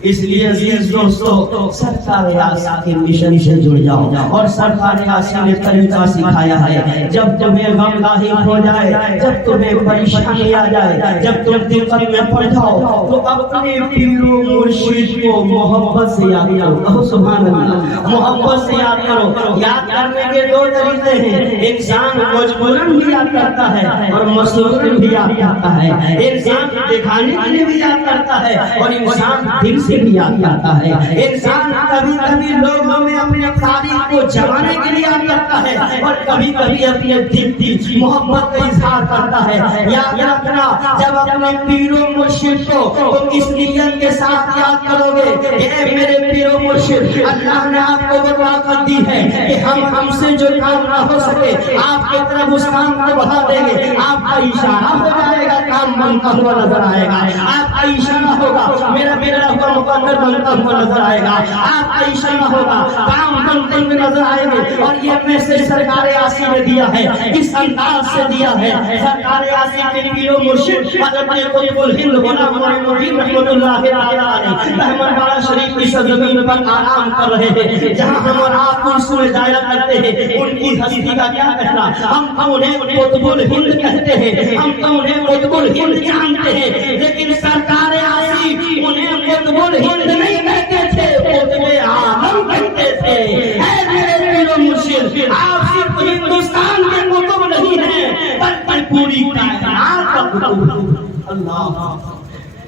اس لیے عزیز دوستو سرکار آسا کے مشن سے جڑ جاؤ اور سرکار آسا نے طریقہ سکھایا ہے جب تمہیں غم لاحق ہو جائے جب تمہیں پریشانی آ جائے جب تم دقت میں پڑ جاؤ تو اپنے پیر و مرشد کو محبت سے یاد کرو سبحان اللہ محبت سے یاد کرو یاد کرنے کے دو طریقے ہیں انسان مجبوراً بھی یاد کرتا ہے اور مسرورن بھی یاد کرتا ہے انسان دکھانے کے لیے بھی یاد کرتا ہے اور انسان دل سے بھی یاد کرتا ہے انسان کبھی کبھی لوگوں میں اپنے تاریخ کو جمانے کے لیے یاد کرتا ہے اور کبھی کبھی اپنے دل کی محبت کا اظہار کرتا ہے یاد رکھنا جب اپنے پیر و مرشد کو تم اس نیت کے ساتھ یاد کرو گے اے میرے پیر و مرشد اللہ نے آپ کو وہ طاقت دی ہے کہ ہم سے جو کام نہ ہو سکے آپ کی طرف اس کام کو بڑھا دیں گے آپ کا اشارہ ہو جائے گا کام بنتا ہوا نظر آئے گا آپ کا اشارہ ہوگا میرا ہوا مقدر بنتا ہوا نظر آئے گا آپ کا اشارہ ہوگا کام بنتے ہوئے نظر آئے گے اور یہ میسج سرکار آسی نے دیا ہے اس انداز سے دیا ہے سرکار آسی کے پیر و مرشد حضرت قطب الہند غلام معین رحمۃ اللہ تعالی رحمت والا شریف کی سرزمین پر آرام کر رہے ہیں جہاں ہم اور آپ اس میں دائرہ کرتے ہیں ان کی ہستی کا کیا کہنا ہم انہیں قطب الہند کہتے ہیں ہم انہیں قطب الہند جانتے ہیں لیکن سرکار آسی انہیں قطب الہند نہیں کہتے تھے قطب عالم کہتے تھے اے میرے پیر و مرشد آپ صرف ہندوستان کے قطب نہیں ہیں بلکہ پوری کائنات کا قطب اللہ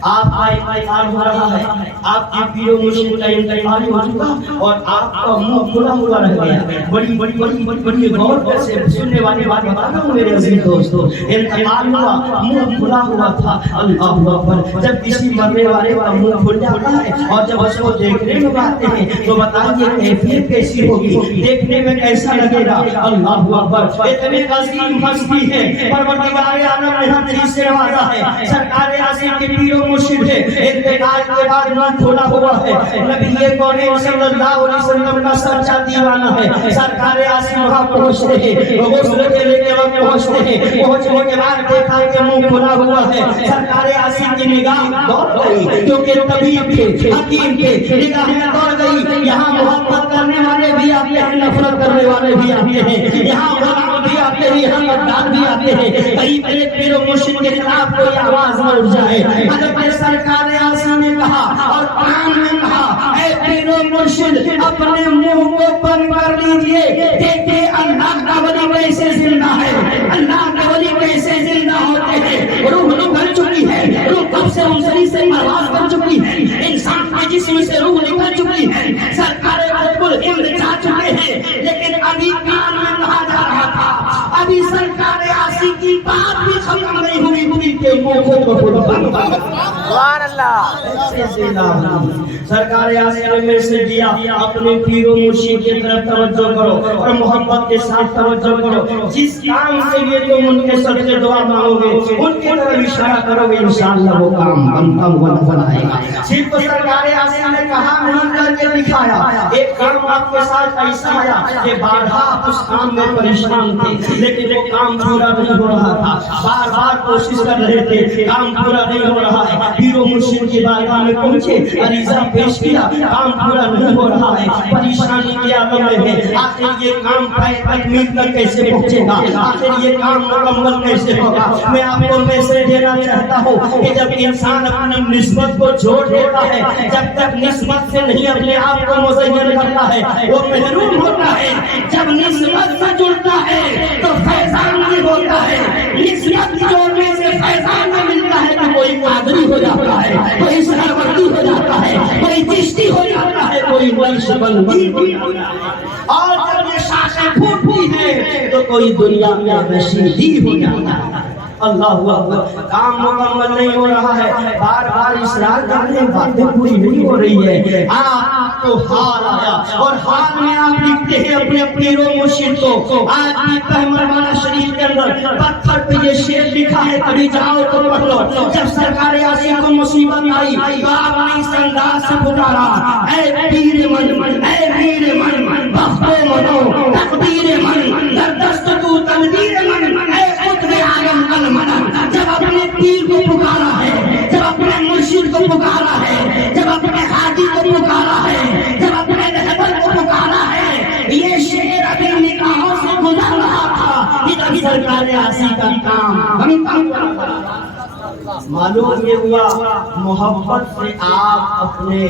آپ کا انتقال ہو رہا ہے آپ کے پیر و مرشد کا انتقال ہو چکا اور آپ کا منہ کھلا ہوا رہ گیا بڑی بڑی بڑی بڑی بڑی غور سے سننے والی بات بتا رہا ہوں میرے عزیز دوستو انتقال ہوا منہ کھلا ہوا تھا اللہ اکبر جب کسی مرنے والے کا منہ کھل جاتا ہے اور جب اس کو دیکھنے میں آتے ہیں تو بتائیے کیفیت کیسی ہوگی دیکھنے میں کیسا لگے گا اللہ اکبر اتنے عظیم ہستی ہے پروردگار عالم نے ہم چیز سے نوازا ہے سرکار اعظم کے پیر و مرشد ہے انتقال کے بعد منہ کھلا ہوا ہے نبی کونین صلی اللہ علیہ وسلم کا سچا دیوانہ ہے سرکار اعظم وہاں پہنچتے ہیں غسل کے لے کے وقت پہنچتے ہیں پہنچنے کے بعد دیکھا کہ منہ کھلا ہوا ہے سرکار اعظم کی نگاہ دوڑ گئی کیونکہ طبیب کے حکیم کے نگاہیں دوڑ گئی یہاں محبت کرنے والے بھی آتے ہیں نفرت کرنے والے بھی آتے ہیں یہاں غلام بھی آتے ہیں یہاں مددگار بھی آتے ہیں قریب ایک پیر و مرشد کے خلاف کوئی آواز نہ اٹھ جائے حضرت سرکار آسا نے کہا اور قرآن میں کہا اے پیر و مرشد اپنے منہ کو بند کر لیجئے دیکھیں اللہ کا ولی کیسے زندہ ہے اللہ کا ولی کیسے زندہ ہوتے ہیں روح نکل چکی ہے روح کب سے انسانی سے پرواز کر چکی ہے انسان کے جسم سے روح نکل چکی ہے سرکار قطب الہند جا چکے ہیں لیکن ابھی کان میں کہا جا رہا تھا ابھی سرکار آسی کی بات بھی ختم نہیں ہوئی ہوئی کہ منہ کو بند کر سبحان اللہ سرکار آسی نے میسج دیا اپنے پیر و مرشد کی طرف توجہ کرو اور محبت کے ساتھ توجہ کرو جس کام کے لیے تم ان کے سب سے دعا مانگو گے ان کی طرف اشارہ کرو گے انشاءاللہ وہ کام بنتا ہوا نظر آئے گا صرف سرکار آسی نے کہا نہیں کر کے دکھایا ایک کام آپ کے ساتھ ایسا آیا کہ بارہا اس کام میں پریشان تھے لیکن وہ کام پورا نہیں ہو رہا تھا بار بار کوشش کر رہے تھے کام پورا نہیں ہو رہا ہے پیر و مرشد کی بارگاہ میں پہنچے عریضہ پیش کیا کام پورا نہیں ہو رہا ہے پریشانی کے عالم میں ہے آخر یہ کام تکمیل تک کیسے پہنچے گا آخر یہ کام مکمل کیسے ہوگا میں آپ کو میسج دینا چاہتا ہوں کہ جب انسان اپنی نسبت کو چھوڑ دیتا ہے جب تک نسبت سے نہیں اپنے آپ کو مزین کرتا ہے وہ محروم ہوتا ہے جب نسبت سے جڑتا ہے تو فیضان بھی ہوتا ہے نسبت جوڑنے سے فیضان میں ملتا ہے کہ کوئی قادری ہو جاتا ہے کوئی سہروردی ہو جاتا ہے کوئی چشتی ہو جاتا ہے کوئی نقشبندی ہو جاتا ہے اور جب یہ شاخیں پھوٹتی ہیں تو کوئی دنیا میں رشیدی ہو جاتا ہے اللہ اکبر کام مکمل نہیں ہو رہا ہے بار بار اصرار کرنے باتیں پوری نہیں ہو رہی ہے آپ کو حال آیا اور حال میں آپ لکھتے ہیں اپنے پیر و مرشد کو آج بھی پہمرمانہ شریف کے اندر پتھر پہ یہ شعر لکھا ہے کبھی جاؤ تو پڑھ لو جب سرکار آسی کو مصیبت آئی تو آپ نے اس انداز سے پکارا اے پیر من اے پیر من بخت منو تقدیر من در دست تو تقدیر من اے قطب عالم جب اپنے پیر کو پکارا ہے جب اپنے مرشد کو پکارا ہے جب اپنے کا کام بنتا ہوا معلوم یہ ہوا محبت سے آپ اپنے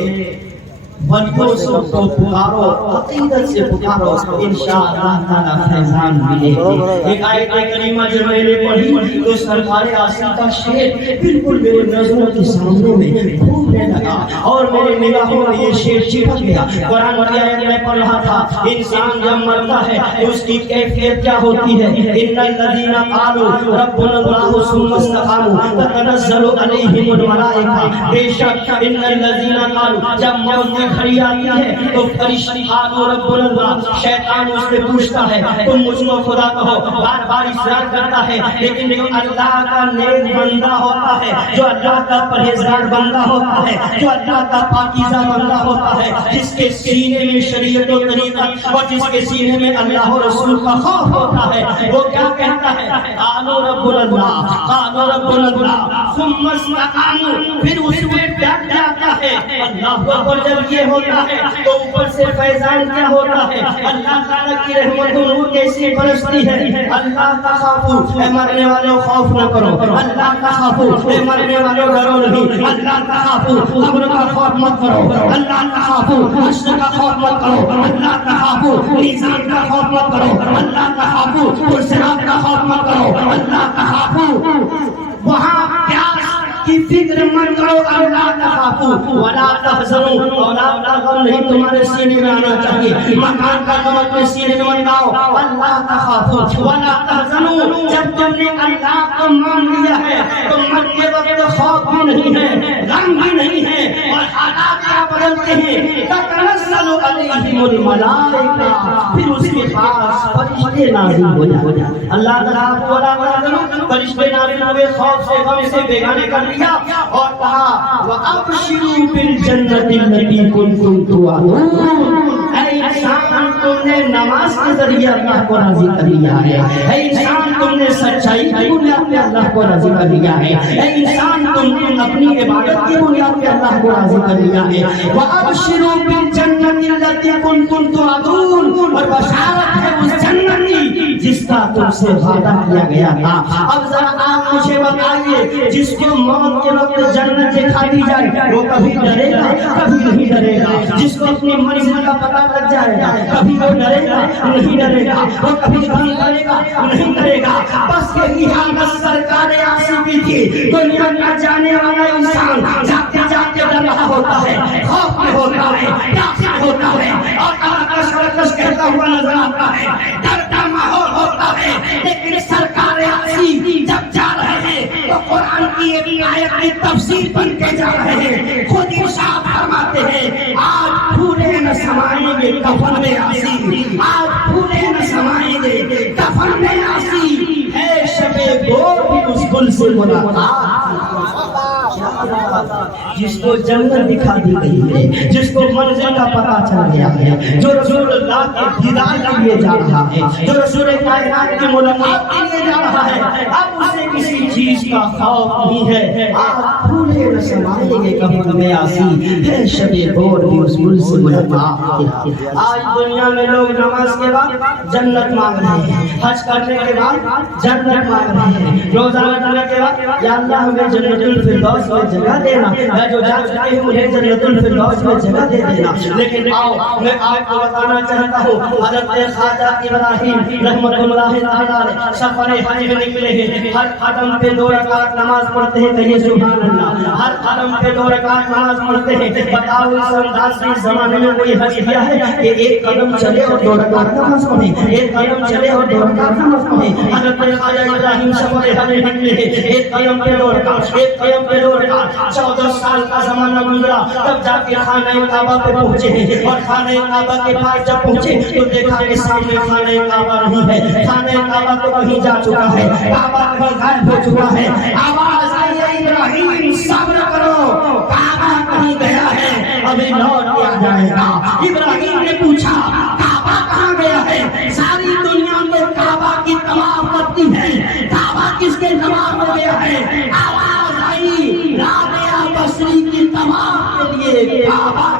بندوں کو پکارو عقیدت سے پکارو انشاءاللہ تعالی فیضان ملے گی. ایک آیت کریمہ جو میں نے پڑھی تو سرکار آسیہ کا شعر بالکل میرے نظروں کے سامنے میں گھومنے لگا اور میرے نگاہوں میں یہ شعر چپک گیا. قرآن کی آیت میں پڑھ رہا تھا انسان جب مرتا ہے اس کی کیفیت کیا ہوتی ہے؟ ان الذین قالوا ربنا اللہ ثم استقاموا تتنزل علیہم الملائکہ. بے شک ان الذین قالوا جب موت کھڑی آتی ہے تو فرشتے قالوا ربنا اللہ شیطان اس سے پوچھتا ہے تم مجھ کو خدا کہو بار بار اصرار کرتا ہے لیکن جو اللہ کا نیک بندہ ہوتا ہے جو اللہ کا پرہیزگار بندہ ہوتا ہے جو اللہ کا پاکیزہ بندہ ہوتا ہے جس کے سینے میں شریعت و طریقت اور جس کے سینے میں اللہ و رسول کا خوف ہوتا ہے وہ کیا کہتا ہے قالوا ربنا اللہ قالوا ربنا اللہ ثم استقاموا. پھر اس میں ڈٹ جاتا ہے اللہ کو جب یہ ہوتا ہے تو اوپر سے فیضان کیا ہوتا ہے اللہ تعالیٰ کی رحمت و نور کیسی برستی ہے. اللہ کا خوف اے مرنے والوں خوف نہ کرو اللہ کا خوف اے مرنے والوں ڈرو نہیں اللہ کا خوف قبر کا خوف مت کرو اللہ کا خوف حشر کا خوف مت کرو اللہ کا خوف میزان کا خوف مت کرو اللہ کا خوف صراط کا خوف مت کرو اللہ کا خوف وہاں پیاس کی فکر مت کرو اللہ کا خوف ولا تحزنوا اولاد کا غم نہیں تمہارے سینے میں آنا چاہیے مکان کا غم اپنے سینے میں مت لاؤ اللہ کا خوف ولا تحزنوا. جب تم نے اللہ کو مان لیا ہے تو من کے وقت خوف بھی نہیں ہے غم بھی نہیں ہے اور حالات کیا بدلتے ہیں تتنزل علیہم الملائکہ. پھر اس کے پاس فرشتے نازل ہو جاتے ہیں. اللہ تعالیٰ کو ولا تحزنوا فرشتے نازل ہوئے خوف سے غم سے بیگانے کر دیا اور کہا وَأَبْشِرُوا بِالْجَنَّةِ الَّتِي كُنتُمْ تُوعَدُونَ. اے انسان تم نے نماز کے ذریعے اللہ کو راضی کر لیا ہے اے انسان تم نے سچائی کی بنیاد پہ اللہ کو راضی کر لیا ہے اے انسان تم نے اپنی عبادت کی بنیاد پہ اللہ کو راضی کر لیا ہے. وَأَبْشِرُوا بِالْجَنَّةِ الَّتِي كُنتُمْ تُوعَدُونَ. اور بشارت ہے اس جنت کی جس کا تم سے وعدہ کیا گیا تھا. اب ذرا آپ مجھے بتائیے جس کو موت کے وقت جنت دکھا دی جائے وہ کبھی ڈرے گا کبھی نہیں ڈرے گا. جس کو اپنی منزل کا پتہ لگ جائے گا کبھی وہ ڈرے گا نہیں ڈرے گا وہ کبھی غم کرے گا نہیں کرے گا. بس یہی حالت سرکار عاصمی کی. دنیا کا جانے والا انسان جاتے جاتے ڈر رہا ہوتا ہے خوف میں ہوتا ہے پیاس میں ہوتا ہے اور آکاش آکاش کہتا ہوا نظر آتا ہے ڈر کا ماحول ہوتا ہے. لیکن سرکار عاصمی جب جا رہے ہیں تو قرآن کی ایک آیت کی تفسیر بن کے جا رہے ہیں. خود ارشاد فرماتے ہیں آج پھولے نہ سمائیں گے کفن میں عاصی آج پھولے نہ سمائیں گے کفن میں عاصی ہے شب گور بھی اس گل سے ملاقات. جس کو جنت دکھا دی گئی ہے جس کو منزل کا پتہ چل گیا ہے جو رسول اللہ کے دیدار کے لیے جا رہا ہے جو رسول کائنات کی ملاقات کے لیے جا رہا ہے اب اسے کسی چیز کا خوف نہیں ہے. آپ پھولے نہ سمائیں گے کفن میں عاصی ہے شب گور بھی اس گل سے ملاقات. آج دنیا میں لوگ نماز کے بعد جنت مانگ رہے ہیں حج کرنے کے بعد جنت مانگ رہے ہیں روزہ رکھنے کے بعد یا اللہ ہمیں جنت الفردوس میں جگہ دینا یا جو جا چکے ہیں انہیں جنت الفردوس میں جگہ دے دینا. لیکن آؤ میں آپ کو بتانا چاہتا ہوں حضرت خواجہ ابراہیم رحمۃ اللہ تعالیٰ سفر حج میں نکلے ہیں. ہر قدم پہ 2 رکعت نماز پڑھتے ہیں کہیے سبحان اللہ. ہر قدم پہ 2 رکعت نماز پڑھتے ہیں. بتاؤ اس انداز سے اس زمانے میں کوئی حج کیا ہے کہ ایک قدم چلے اور 2 رکعت نماز پڑھے ایک قدم چلے اور 2 رکعت نماز پڑھے. حضرت خواجہ ابراہیم سفر حج میں نکلے ہیں ایک قدم پہ 2 رکعت ایک قدم پہ 2 رکعت. 14 سال کا زمانہ گزرا تب جا کے خانہ کعبہ پہ پہنچے ہیں اور خانہ کعبہ کے پاس جب پہنچے تو دیکھا کہ سامنے خانہ کعبہ نہیں ہے. خانہ کعبہ تو کہیں جا چکا ہے کعبہ کہیں غائب ہو چکا ہے. آواز آئی ابراہیم صبر کرو کعبہ کہیں گیا ہے ابھی لوٹ کے آ جائے گا. ابراہیم نے پوچھا کعبہ کہاں گیا ہے؟ ساری دنیا میں کعبہ کی طواف کرتی ہے کعبہ کس کے طواف میں گیا ہے؟ آواز آئی رابعہ بصری کی طواف کے لیے کعبہ.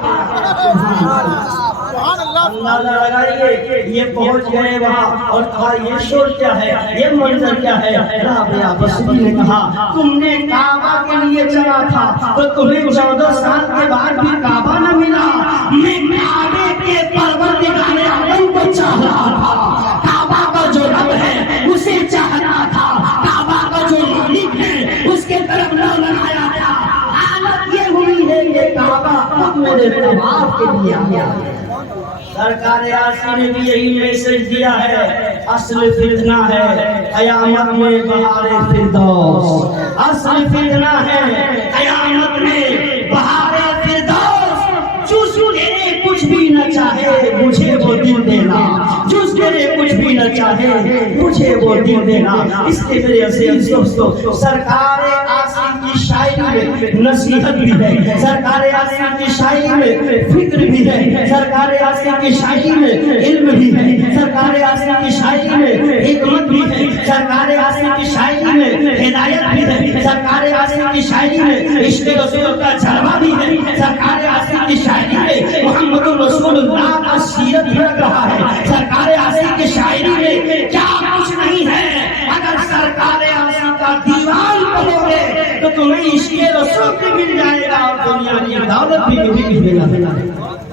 سبحان اللہ. اندازہ لگائیے یہ پہنچ گئے وہاں اور کہا یہ شور کیا ہے، یہ منظر کیا ہے؟ رابعہ بصری نے کہا تم نے کعبہ کے لیے چلا تھا تو تمہیں 14 سال کے بعد بھی کعبہ نہ ملا، میں کعبے کے پروردگار عالم کو چاہ رہا تھا، کعبہ کا جو رب ہے اسے چاہ رہا تھا، کعبہ کا جو مالک ہے اس کے طرف نہ لگایا تھا۔ حالت یہ ہوئی ہے یہ کعبہ خود میرے طواف کے لیے آیا ہے۔ سرکار آسی نے بھی یہی میسج دیا ہے، اصل فتنہ ہے قیامت میں بہار فردوس، اصل فتنہ ہے قیامت میں بہار فردوس۔ جس میرے کچھ بھی نہ چاہے مجھے وہ دل دینا، جس میرے کچھ بھی نہ چاہے مجھے وہ دل دینا۔ اس کے میرے عزیز دوستو سرکار آسی کی شاعری میں نصیحت بھی ہے، سرکار آسی کی شاعری میں فکر بھی ہے، سرکار آسی کی شاعری میں علم بھی ہے، سرکار آسی کی شاعری میں حکمت بھی ہے، سرکار آسی کی شاعری میں ہدایت بھی ہے، سرکار آسی کی شاعری میں عشق رسول کا جلوہ بھی ہے، سرکار آسی کی شاعری میں محمد رسول اللہ کا سیرت بھی لگ رہا ہے، سرکار آسی کی شاعری میں کیا کچھ نہیں ہے۔ اگر سرکار آسی کا دیوان پڑھو گے تو تمہیں عشق رسول بھی مل جائے گا اور دنیا کی دولت بھی ملے گا۔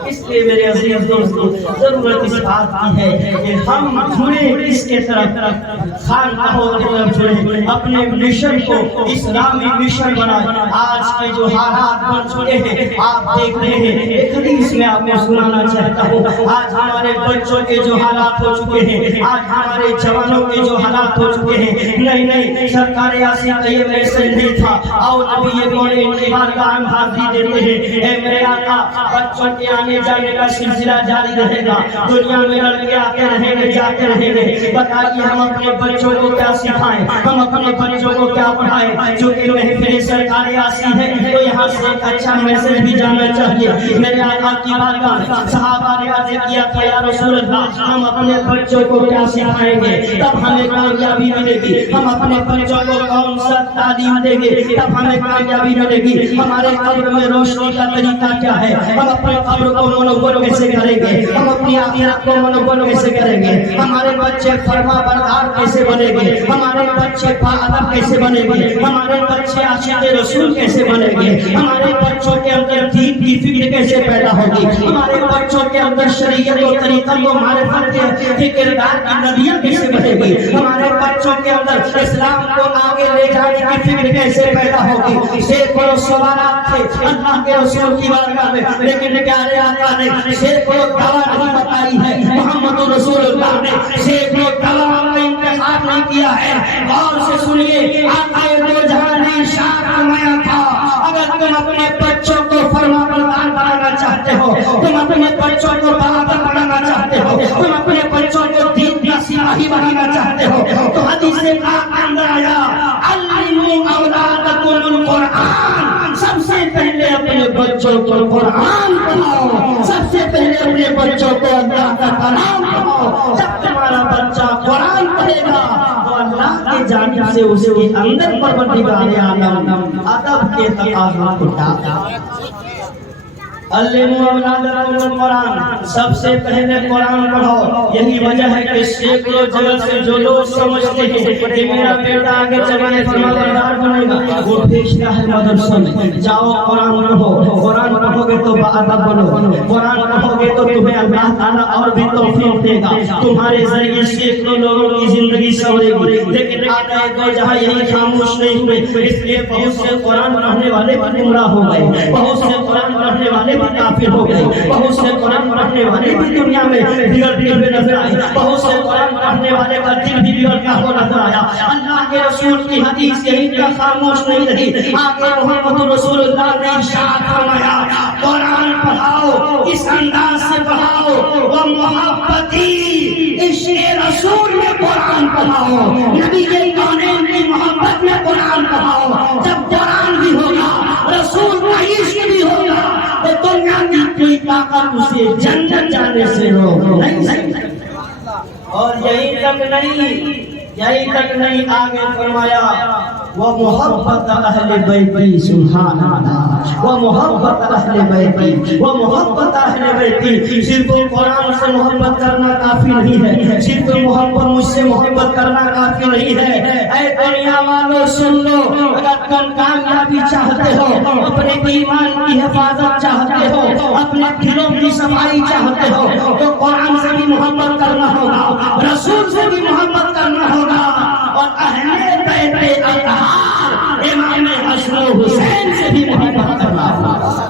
اس لیے میرے عزیز دوستو ضرورت اس بات کی ہے کہ ہم جڑیں اس کے طرف، خانقاہوں کی طرف جڑیں، اپنے مشن کو اسلامی مشن بنائیں۔ آج کے جو حالات بن چکے ہیں آپ دیکھ رہے ہیں، ایک حدیث میں آپ کو سنانا چاہتا ہوں۔ آج ہمارے بچوں کے جو حالات ہو چکے ہیں، آج ہمارے جوانوں کے جو حالات ہو چکے ہیں، نہیں سرکار آسی کا یہ میسج نہیں تھا اور نبی یہ بولے ان کی بارگاہ میں حاضری دیتے ہیں، اے میرے آقا بچوں کے آنے جانے کا سلسلہ جاری رہے گا، دنیا میں لڑکے آتے رہیں گے جاتے رہیں گے، بتائیے ہم اپنے بچوں کو کیا سکھائیں، ہم اپنے بچوں کو کیا پڑھائیں؟ جو کہ محفل سرکار آسی ہے تو یہاں سے ایک اچھا میسج بھی جانا چاہیے۔ میرے آقا کی بارگاہ میں صحابہ نے عرض کیا کہ یا رسول اللہ ہم اپنے بچوں کو کیا سکھائیں گے تب ہمیں کامیابی ملے گی، ہم اپنے بچوں کو کون سا تعلیم دیں گے تب ہمیں کامیابی ملے گی، ہمارے قبر میں روشنی کا طریقہ کیا ہے، ہم اپنے قبر کو منور کیسے کریں گے، ہم اپنی آخرت کو منور کیسے کریں گے، ہمارے بچے فرما بردار کیسے بنیں گے، ہمارے بچے باادب کیسے بنیں گے، ہمارے بچے عاشق رسول کیسے بنیں گے، ہمارے بچوں کے اندر دین کی فکر کیسے پیدا ہوگی، ہمارے بچوں کے اندر شریعت و طریقت و معرفت کے کردار کی نبیت کیسے بنے گی، ہمارے بچوں کے اندر اسلام کو آگے لے جانے کی فکر کیسے پیدا ہوگی۔ سینکڑوں سوالات تھے اللہ کے رسول کی بارگاہ میں، لیکن پیارے آقا نے سینکڑوں دعا نہیں بتائی ہے، محمد رسول اللہ نے سینکڑوں دعا کا انتخاب نہیں کیا ہے۔ غور سے سنیے آقا دو جہاں نے ارشاد فرمایا تھا اگر تم اپنے بچوں کو فرما بردار بنانا چاہتے ہو، تم اپنے بچوں کو باادب بنانا چاہتے ہو، تم اپنے بچوں کو دین کا سپاہی بنانا چاہتے ہو تو حدیث پاک کے اندر آیا علموا اولادکم القرآن، سب سے پہلے اپنے بچوں کو قرآن پڑھاؤ، سب سے پہلے اپنے بچوں کو اللہ کا کلام پڑھاؤ۔ جب تمہارا بچہ قرآن پڑھے گا تو اللہ کی جانب سے اس کے اندر پروردگار عالم ادب کے تقاضوں کو ڈالا۔ علموا اولادکم القرآن، سب سے پہلے قرآن پڑھاؤ۔ یہی وجہ ہے کہ سینکڑوں جگہ سے جو لوگ سمجھتے ہیں کہ میرا بیٹا آگے زمانے فرما بردار بنے گا وہ بھیجتا ہے مدرسہ میں، جاؤ قرآن پڑھو، قرآن پڑھو گے تو باادب بنو، قرآن پڑھو گے تو تمہیں اللہ تعالیٰ اور بھی توفیق دے گا، تمہارے ذریعے سینکڑوں لوگوں کی زندگی سنورے گی۔ لیکن آقا دو جہاں یہی خاموش نہیں ہوئے، اس لیے بہت سے قرآن پڑھنے والے بھی گمراہ ہو گئے، بہت سے قرآن پڑھنے والے کافر ہو گئے، بہت سے قرآن پڑھنے والے بھی دنیا میں بگڑتے ہوئے نظر آئے، بہت سے قرآن پڑھنے والے کا دل بھی بگڑتا ہوا نظر آیا۔ اللہ کے رسول کی حدیث یہی کا خاموش نہیں رہی، آگے محمد رسول اللہ نے ارشاد فرمایا قرآن پڑھاؤ، اس انداز سے پڑھاؤ وہ محبتی عشق رسول میں قرآن پڑھاؤ، نبی کے کونین کی محبت میں قرآن پڑھاؤ۔ جب قرآن بھی ہوگا رسول کا عشق بھی ہوگا تو دنیا کی کوئی طاقت اسے جنت جانے سے روک نہیں سکتی۔ اور یہی تک نہیں، یہی تک نہیں، آگے فرمایا وہ محبت اہل بیتی، سبحان اللہ، وہ محبت اہل بیتی، وہ محبت اہل بیتی۔ صرف قرآن سے محبت کرنا کافی نہیں ہے، صرف محبت مجھ سے محبت کرنا کافی نہیں ہے۔ اے دنیا والوں سن لو، اگر تم کامیابی چاہتے ہو، اپنے ایمان کی حفاظت چاہتے ہو، اپنے دلوں کی صفائی چاہتے ہو، تو قرآن سے بھی محبت کرنا ہوگا، رسول سے بھی محبت کرنا ہوگا، اور اہل بیت اطہار امام حسن و حسین سے بھی محبت کرنا ہوگا۔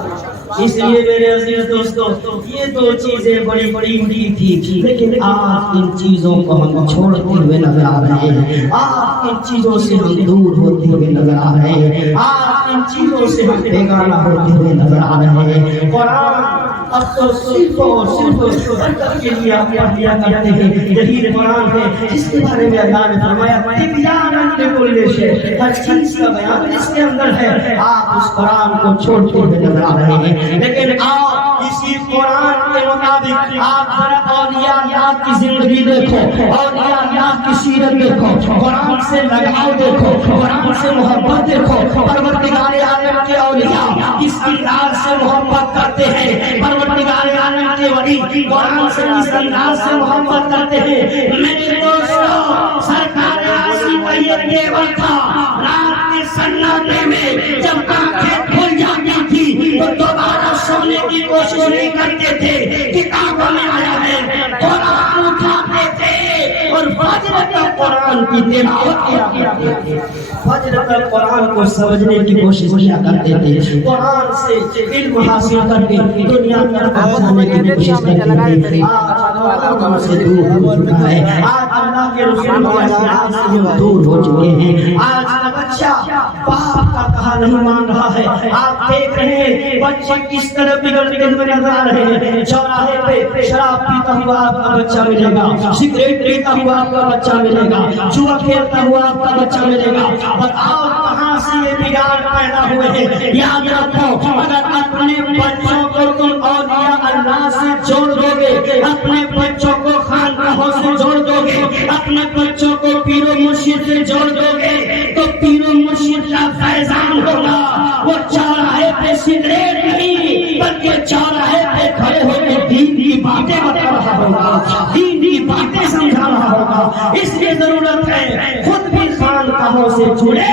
اس لیے میرے عزیز دوستو، یہ دو چیزیں بڑی بڑی تھی، لیکن آج ان چیزوں کو ہم چھوڑتے ہوئے نظر آ رہے ہیں، آج ان چیزوں سے ہم دور ہوتے ہوئے نظر آ رہے ہیں، آج ان چیزوں سے ہم بیگانہ ہوتے ہوئے نظر آ رہے ہیں۔ قرآن اب تو صرف اور صرف برکت کے لیے آپ پڑھیا کرتے ہیں، یہی قرآن ہے جس کے بارے میں اللہ نے فرمایا تبیانا لکل شیء، ہر چیز کا بیان اس کے اندر ہے۔ آپ اس قرآن کو چھوڑتے ہوئے نظر آ رہے ہیں، لیکن آپ اسی قرآن کے مطابق آپ ذرا اولیاء اللہ کی زندگی دیکھو، اولیاء اللہ کی سیرت دیکھو، قرآن سے لگاؤ دیکھو، قرآن سے محبت دیکھو۔ پروردگار عالم کے اولیاء کس انداز سے محبت کرتے ہیں، پروردگار عالم کے ولی قرآن سے کس انداز سے محبت کرتے ہیں۔ میرے دوستو، سرکار عاصم کا یہ وقت تھا، رات کے سناٹے میں جب آنکھیں کھل جاتی تھی تو دوبارہ سونے کی کوشش نہیں کرتے تھے، کتابوں میں آیا ہے، قرآن اٹھاتے تھے اور فجر تک قرآن کی تلاوت کیا کرتے تھے، فجر تک قرآن کو سمجھنے کی کوشش کیا کرتے تھے، قرآن سے علم حاصل کر کے دنیا تک پہنچانے کی کوشش کرتے تھے۔ آج قرآن سے دور ہو چکا ہے، آج اللہ کے رسول کے احکام سے ہم دور ہو چکے ہیں۔ آج کا بچہ باپ کا کہا نہیں مان رہا ہے، آپ دیکھ رہے ہیں بچے کس طرح بگڑتے ہوئے نظر آ رہے ہیں۔ چوراہے پہ شراب پیتا ہوا آپ کا بچہ ملے گا، سگریٹ پیتا ہوا آپ کا بچہ ملے گا، جوا کھیلتا ہوا آپ کا بچہ ملے گا۔ بتاؤ کہاں سے یہ بگاڑ پیدا ہوئے ہیں؟ یاد رکھو، اگر اپنے بچوں کو تم اولیاء اللہ سے جوڑ دو گے، اپنے بچوں کو خانقاہوں سے جوڑ دو گے، اپنے بچوں کو پیر و مرشد سے جوڑ دو گے، تو پیر و مرشد کا فیضان ہوگا۔ وہ چوراہے پہ سگریٹ نہیں بلکہ چوراہے پہ کھڑے ہو کے دین کی باتیں بتا رہا ہوگا، دین کی باتیں سمجھا رہا ہوگا۔ اس لیے ضرورت ہے خود بھی خانقاہوں سے جڑے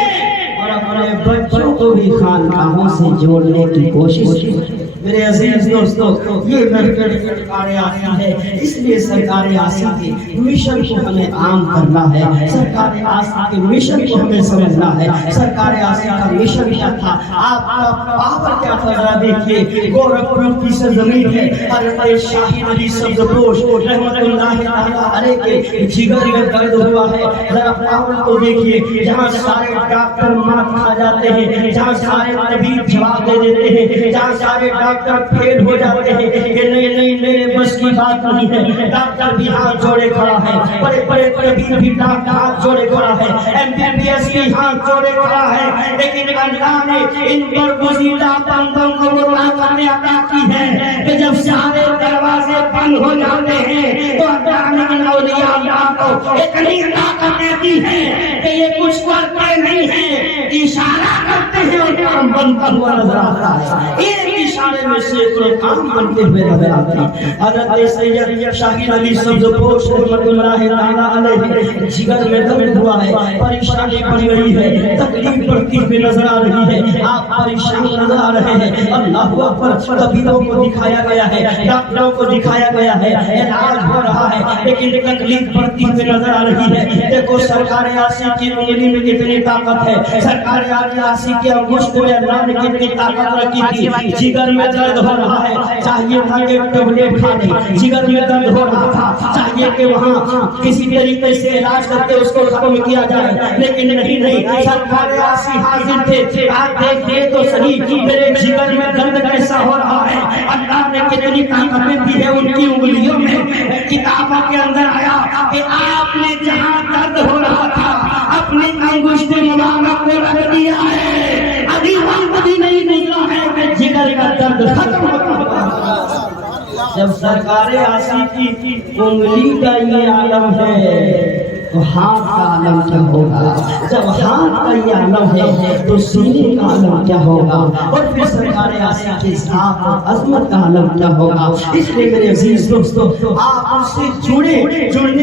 اور اپنے بچوں کو بھی خانقاہوں سے جوڑنے کی کوشش۔ میرے عزیز دوستو، یہ محفل سرکار آسی ہے، اس لیے سرکار آسی کے مشن کو ہمیں عام کرنا ہے، سرکار آسی کے مشن کو ہمیں سمجھنا ہے۔ سرکار آسی کا مشن کیا تھا؟ آپ کا پاور کیا تھا؟ ذرا دیکھیے، گورکھپور کی سرزمین ہے، حضرت شاہی نبی سبزپوش رحمت اللہ تعالیٰ علیہ کے جگر میں درد ہوا ہے۔ ذرا پاور کو دیکھیے، جہاں سارے ڈاکٹر مار کھا جاتے ہیں، جہاں سارے طبیب جواب دے دیتے ہیں، جہاں سارے ڈاکٹر فیل ہو جاتے ہیں کہ نہیں میرے بس کی بات نہیں ہے، ڈاکٹر بھی ہاتھ جوڑے کھڑا ہے، بڑے بڑے طبیب بھی ڈاکٹر ہاتھ جوڑے کھڑا ہے، ایم بی بی ایس بھی ہاتھ جوڑے کھڑا ہے، لیکن اللہ نے ان پر گزیدہ بندوں کو وہ طاقت عطا کی ہے کہ جب سارے دروازے بند ہو جاتے ہیں تو اللہ نے ان اولیاء اللہ کو اتنی طاقت دی ہے کہ یہ کچھ کرتے نہیں ہیں، اشارہ کرتے ہیں اور کام بنتا ہوا نظر آتا ہے۔ ایک اشارے میں سے ایک کام بنتے ہوئے نظر آتے ہیں۔ حضرت سید شاہی نبی سبزپوش رحمت اللہ تعالیٰ علیہ جگر میں درد ہوا ہے، پریشانی بڑھ رہی ہے، تکلیف بڑھتی ہوئی نظر آ رہی ہے، آپ پریشان نظر آ رہے ہیں۔ اللہ اکبر، طبیبوں کو دکھایا گیا ہے، ڈاکٹروں کو دکھایا گیا ہے، علاج ہو رہا ہے، لیکن تکلیف بڑھتی ہوئی نظر آ رہی ہے۔ دیکھو سرکار آسی کی انگلی میں کتنی طاقت ہے، سرکار آسی کی انگشت میں اللہ نے کتنی طاقت رکھی تھی۔ جگر میں درد ہو رہا ہے، چاہیے تھا کہ ٹیبلٹ کھا لیں، جگر میں درد ہو رہا تھا، چاہیے کہ وہاں کسی طریقے سے علاج کر کے اس کو ختم کیا جائے، لیکن نہیں، سرکار آسی حاضر تھے۔ آپ دیکھیے تو صحیح میرے جگر میں درد کیسا ہو رہا ہے، اللہ نے کتنی طاقتیں دی ہے ان کی انگلیوں میں۔ کتابوں کے اندر آیا کہ آپ نے جہاں درد ہو رہا تھا اپنی انگشت مبارک کو رکھ دیا ہے، ابھی وقت بھی نہیں نکلا ہے کہ جگر کا درد ختم ہوگا۔ جب سرکار آسی کی انگلی کا یہ عالم ہے تو ہاتھ کا عالم کیا ہوگا؟ جب ہاتھ کا یہ عالم ہے تو سینے کا عالم کیا ہوگا؟ اور پھر سرکار آسیہ کے ذات اور عظمت کا عالم کیا ہوگا؟ اس لیے میرے عزیز دوستو آپ اس سے جڑنے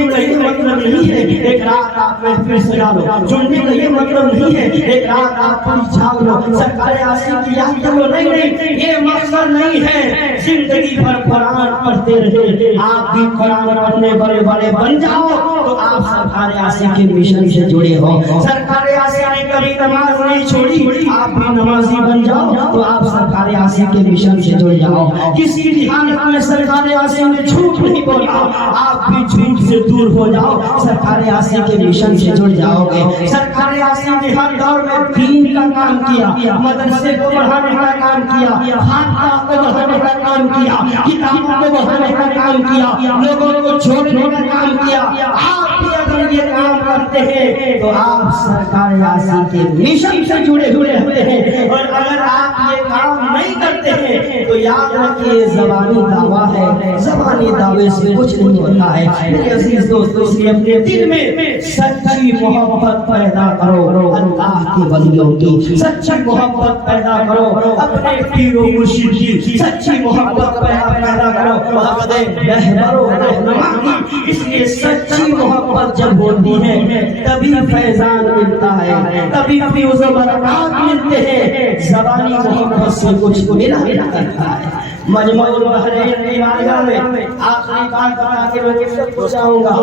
کا یہ مطلب نہیں ہے ایک رات آپ محفل سجا لو، جڑنے کا یہ مطلب نہیں ہے ایک رات آپ پوری جھاگ لو، سرکار آسیہ کی یاد کر لو، نہیں، یہ مقصد نہیں ہے زندگی بھر قرآن پڑھتے رہے، آپ بھی قرآن پڑھنے بڑے بن جاؤ تو آپ سرکار آسیہ کے مشن سے جڑے ہو۔ سرکار آسیہ نے کبھی نماز نہیں چھوڑی، آپ بھی نمازی بن جاؤ تو آپ سرکار آسیہ کے مشن سے جڑ جاؤ۔ کسی بھی حالت میں سرکار آسیہ نے جھوٹ نہیں بولا، آپ بھی جھوٹ سے دور ہو جاؤ، سرکار آسیہ کے مشن سے جڑ جاؤ گے۔ سرکار آسیہ نے ہر دور میں دین کا کام کیا، مدرسے کو بڑھانے کا کام کیا، خانقاہ کو بڑھانے کا کام کیا، کتابوں کو بڑھانے کا کام کیا، لوگوں کو چھوڑنے کا کام کیا۔ آپ بھی اگر یہ کام کرتے ہیں تو آپ سرکار آسیہ کے مشن سے جڑے ہوئے ہوتے ہیں، اور اگر آپ یہ کام نہیں کرتے ہیں تو یاد رکھیے زبانی دعویٰ ہے، زبانی دعوے سے کچھ نہیں ہوتا ہے۔ میرے عزیز دوستو اس لیے اپنے دل میں سچی محبت پیدا کرو اللہ کے ولیوں کی، سچی محبت پیدا کرو اپنے پیر و مرشد کی، سچی محبت پیدا کرو اپنے رہبر و رہنما کی۔ اس لیے سچی محبت جب ہوتی ہے تبھی فیضان ملتا ہے، تبھی فیض و برکات ملتے ہیں۔ زبانی محبت سے کچھ ملا کرتا ہے۔ مجمع البحرین کی بارگاہ میں آخری بات بتا کے میں کس کو جاؤں گا۔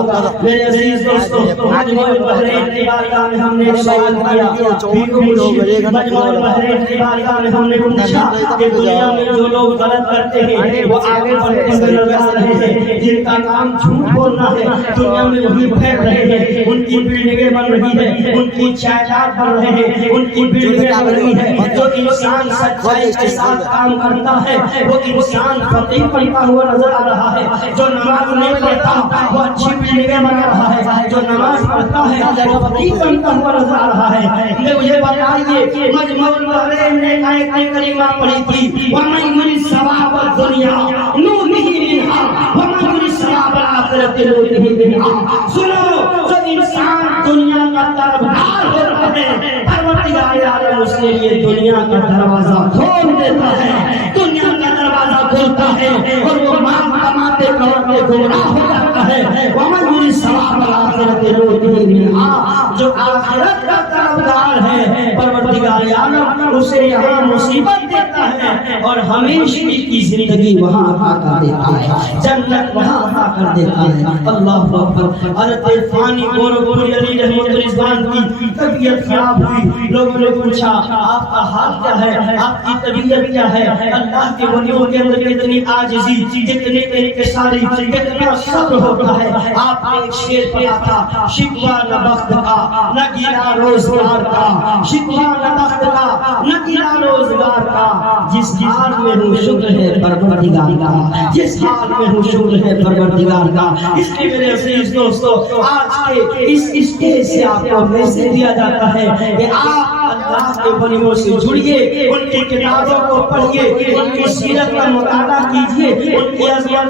میرے عزیز دوستو مجمع البحرین کی بارگاہ میں ہم نے ایک سوال کیا، مجمع البحرین کی بارگاہ میں ہم نے پوچھا کہ دنیا میں جو لوگ غلط کرتے ہیں وہ آگے بڑھتے ہوئے نظر آ رہے ہیں، جن کا کام جھوٹ بولنا ہے دنیا میں وہی پھیل رہے ہیں، ان کی بلڈنگیں بن رہی ہیں، ان کی جائیداد بن رہے ہیں، ان کی بلڈنگیں بن رہی ہیں۔ جو انسان سچائی کے ساتھ کام کرتا ہے وہ انسان فقیر بنتا ہوا نظر آ رہا ہے، جو نماز نہیں پڑھتا وہ اچھی بلڈنگیں بنا رہا ہے، جو نماز پڑھتا ہے وہ فقیر بنتا ہوا نظر آ رہا ہے۔ مجھے بتائیے مجمع البحرین نے آیت کریمہ پڑھی تھی وَمَن يُرِدْ ثَوَابَ الدُّنْيَا نُؤْتِهِ مِنْهَا وَمَن يُرِدْ ثَوَابَ الْآخِرَةِ نُؤْتِهِ مِنْهَا۔ سنو، جو انسان دنیا کا طلبگار ہو رہا ہے پروردگار عالم اس کے لیے دنیا کا دروازہ کھول دیتا ہے، دنیا کا دروازہ کھولتا ہے اور وہ مال کماتے کماتے گمراہ ہو جاتا ہے۔ وَمَن يُرِدْ ثَوَابَ الْآخِرَةِ نُؤْتِهِ مِنْهَا، جو آخرت کا طلبگار ہے پروردگار عالم اسے یہاں مصیبت دیتا ہے اور ہمیشہ کی زندگی وہاں عطا کر دیتا ہے، جنت وہاں عطا کر دیتا ہے۔ اللہ اکبر۔ حضرت فانی گورکھپوری علی رحمت رضوان کی طبیعت خراب ہوئی، لوگوں نے پوچھا آپ کا حال کیا ہے، آپ کی طبیعت کیا ہے؟ اللہ کے ولیوں کے اندر کتنی عاجزی، کتنی انکساری، کتنا صبر ہوتا ہے۔ آپ نے ایک شعر پڑھا تھا شکوہ نہ بخت کا نہ گیلا روزگار کا، شکوہ نہ بخت کا نہ گیلا روزگار کا، جس حال میں ہوں شکر ہے پروردگار کا، جس حال میں ہوں شکر ہے پروردگار کا۔ اس لیے میرے عزیز دوستو آج کے اس اسٹیج سے آپ کو میسج دیا جاتا ہے کہ آپ اللہ کے ولیوں سے جڑیے، ان کی کتابوں کو پڑھیے، ان کی سیرت کا مطالعہ کیجیے، ان کی عظمت